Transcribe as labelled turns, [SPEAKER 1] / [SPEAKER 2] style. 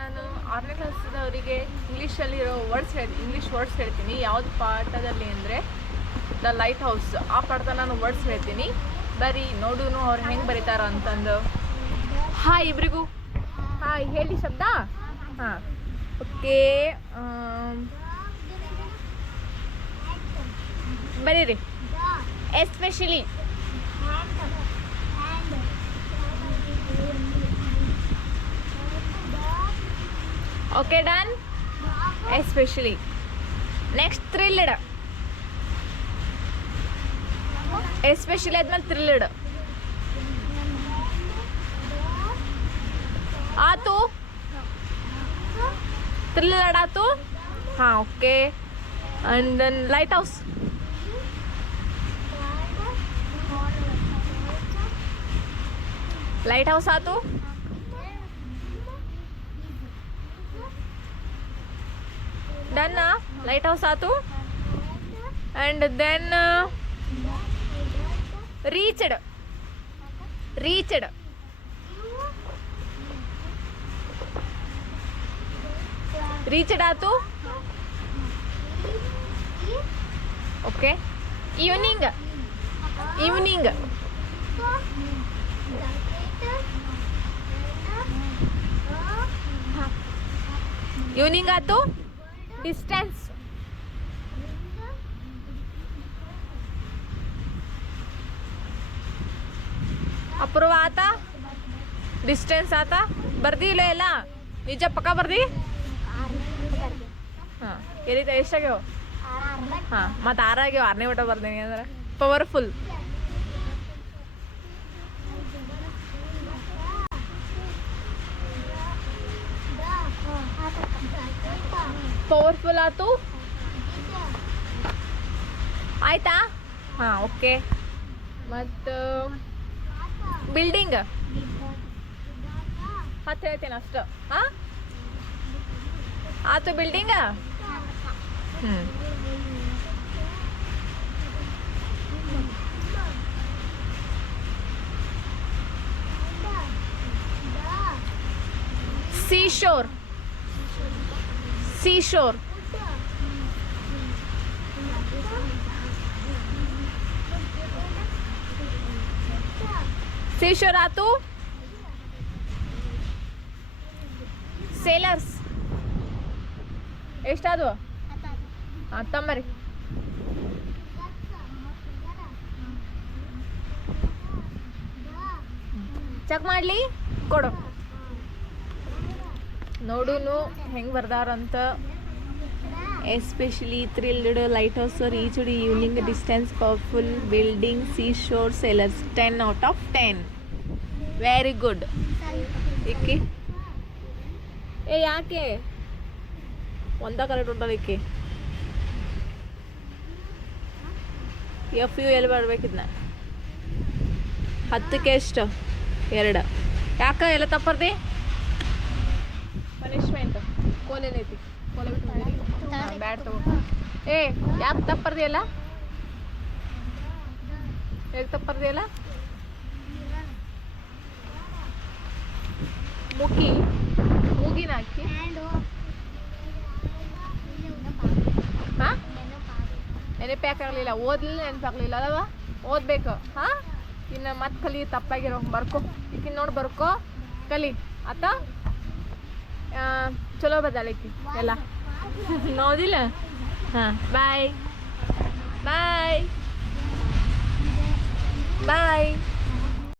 [SPEAKER 1] ನಾನು ಆರನೇ ಕ್ಲಾಸ್ದವರಿಗೆ ಇಂಗ್ಲೀಷಲ್ಲಿರೋ ವರ್ಡ್ಸ್ ಹೇಳಿ ಇಂಗ್ಲೀಷ್ ವರ್ಡ್ಸ್ ಹೇಳ್ತೀನಿ. ಯಾವುದು ಪಾಠದಲ್ಲಿ ಅಂದರೆ ದ ಲೈಟ್ ಹೌಸ್ ಆ ಪಾಠದ ನಾನು ವರ್ಡ್ಸ್ ಹೇಳ್ತೀನಿ. ಬರಿ ನೋಡುನು ಅವ್ರು ಹೆಂಗೆ ಬರೀತಾರ ಅಂತಂದು. ಹಾಯ್ ಇಬ್ರಿಗೂ. ಹಾಯ್ ಹೇಳಿ ಶಬ್ದ? ಹಾಂ. ಓಕೆ ಬರೀರಿ. Especially okay done especially next thrilled especially ಆದ್ಮೇಲೆ ಥ್ರಿಲ್ಡ್ ಆತು ಥ್ರಿಲ್ಡ್ ಆತು ಹಾಂ okay and then lighthouse lighthouse ಆತು ಡನ್ ಲೈಟ್ ಹೌಸ್ ಆತು. And then reached reached reached ಆತು. ಓಕೆ ಈವ್ನಿಂಗ್ ಈವ್ನಿಂಗ್ ಈವ್ನಿಂಗ್ ಆತು. ಡಿಸ್ಟೆನ್ಸ್ ಅಪ್ರೂವ್ ಆತ ಡಿಸ್ಟೆನ್ಸ್ ಆತ ಬರ್ದಿ ಇಲ್ಲ ಎಲ್ಲ ನಿಜ ಪಕ್ಕ ಬರ್ದಿ ಹಾಂ ಎಲ್ಲಿದೆ ಎಷ್ಟಾಗ್ಯಾವ ಹಾಂ ಮತ್ತು ಆರಾಗ್ಯಾವ ಆರನೇ ಊಟ ಬರ್ತೀನಿ ಅಂದ್ರೆ ಪವರ್ಫುಲ್ ಪವರ್ಫುಲ್ ಆತು ಆಯ್ತಾ? ಹಾಂ ಓಕೆ. ಮತ್ತು ಬಿಲ್ಡಿಂಗ್? ಹತ್ತು ಹೇಳ್ತೇನೆ ಅಷ್ಟು. ಹಾಂ? ಆತು ಬಿಲ್ಡಿಂಗ? ಹ್ಞೂ ಸೀಶೋರ್. ಸೀಶೋರ್. ಸೀಶೋರ್ ಆತು? ಸೇಲರ್ಸ್. ಎಷ್ಟಾದವು? ತಮ್ಮರಿ ಚೆಕ್ ಮಾಡಲಿ? ಕೊಡು. ನೋಡುನು ಹೆಂಗೆ ಬರ್ದಾರಂತ. Especially thrilled lighthouse reached evening distance powerful building seashore sailors ten out of ten very good ಇಕ್ಕಿ ಏ, ಯಾಕೆ? ಒಂದ ಕರೆಕ್ಟ್ ಉಂಟದ ಇಕ್ಕಿ ಎಫ್ ಯು ಎಲ್ಲಿ ಬರ್ಬೇಕಿದ್ನ ಹತ್ತಕ್ಕೆ ಎಷ್ಟು? ಎರಡು. ಯಾಕೆ, ಎಲ್ಲ ತಪ್ಪರ್ದಿ? ಪನಿಷ್ಮೆಂಟ್ ಐತಿ ಕೋಲೆ ಬಿಟ್ಟು ಬ್ಯಾಟ್ ತಗೋ. ಏ, ಯಾಕೆ ತಪ್ಪರ್ದಿ ಅಲ್ಲ? ಹೇಗೆ ತಪ್ಪರ್ದಿ ಅಲ್ಲ? ಮುಗಿ ಮೂಗಿನ ಹಾಕಿ. ಹಾ? ನೆನಪಾಗಲಿಲ್ಲ ಓದ್ಲಿಲ್ಲ, ನೆನಪಾಗಲಿಲ್ಲ ಅಲ್ಲವ? ಓದ್ಬೇಕು. ಹಾ? ಇನ್ನು ಮತ್ತೆ ಕಲಿ ತಪ್ಪಾಗಿರೋ, ಬರ್ಕೋ. ಈಗಿನ ನೋಡಿ ಬರ್ಕೋ. ಕಲಿ. ಆತ? ಚಲೋ ಬದಲೈತಿ ಎಲ್ಲ. ನೋದಿಲ್ಲ ಹಾಂ ಬಾಯ್ ಬಾಯ್ ಬಾಯ್